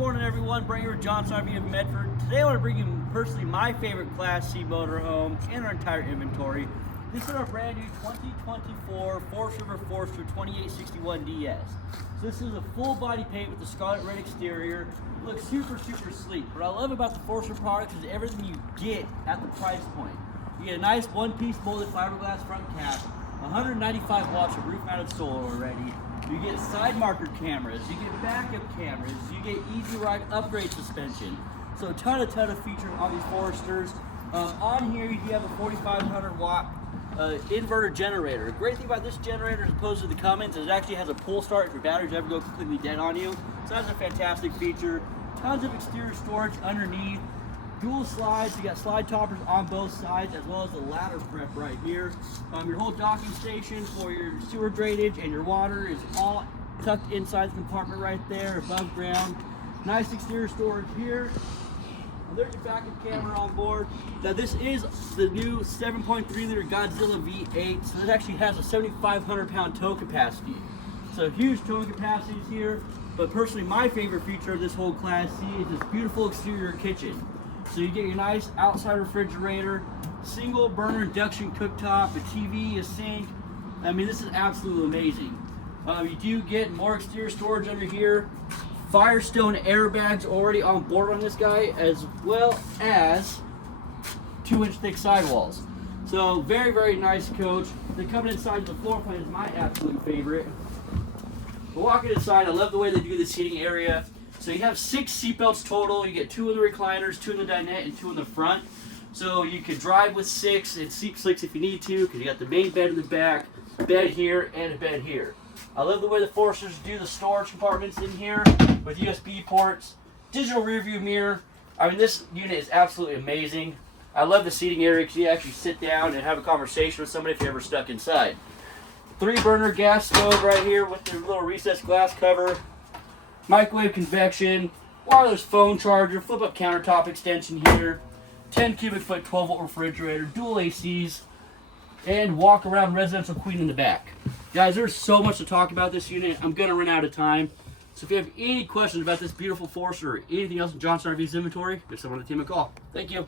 morning, everyone. Brent here with Johnson RV of Medford. Today I want to bring you personally my favorite Class C motorhome and our entire inventory. This is our brand new 2024 Forest River Forester 2861 DS. So this is a full body paint with the scarlet red exterior. It looks super sleek. What I love about the Forester product is everything you get at the price point. You get a nice one-piece molded fiberglass front cap, 195 watts of roof-mounted solar already. You get side marker cameras, you get backup cameras, you get easy ride upgrade suspension. So a ton of features on these Foresters. On here you do have a 4,500 watt inverter generator. The great thing about this generator as opposed to the Cummins is it actually has a pull start if your batteries ever go completely dead on you. So that's a fantastic feature. Tons of exterior storage underneath. Dual slides, you got slide toppers on both sides as well as the ladder prep right here. Your whole docking station for your sewer drainage and your water is all tucked inside the compartment right there above ground. Nice exterior storage here. And there's your backup camera on board. Now this is the new 7.3 liter Godzilla V8, so this actually has a 7,500 pound tow capacity. So huge towing capacities here, but personally my favorite feature of this whole Class C is this beautiful exterior kitchen. So you get your nice outside refrigerator, single burner induction cooktop, a TV, a sink. I mean, this is absolutely amazing. You do get more exterior storage under here. Firestone airbags already on board on this guy, as well as 2-inch thick sidewalls. So very nice coach. The coming inside the floor plan is my absolute favorite. But walking inside, I love the way they do the seating area. So you have 6 seatbelts total. You get 2 in the recliners, 2 in the dinette, and 2 in the front. So you could drive with 6 and sleep 6 if you need to, because you got the main bed in the back, bed here, and a bed here. I love the way the Foresters do the storage compartments in here with USB ports, digital rear view mirror. I mean, this unit is absolutely amazing. I love the seating area because you actually sit down and have a conversation with somebody if you're ever stuck inside. 3-burner gas stove right here with the little recessed glass cover. Microwave convection, wireless phone charger, flip up countertop extension here, 10 cubic foot 12 volt refrigerator, dual ACs, and walk around residential queen in the back. Guys, there's so much to talk about this unit. I'm gonna run out of time. So if you have any questions about this beautiful Forester or anything else in Johnson RV's inventory, give someone on the team a call. Thank you.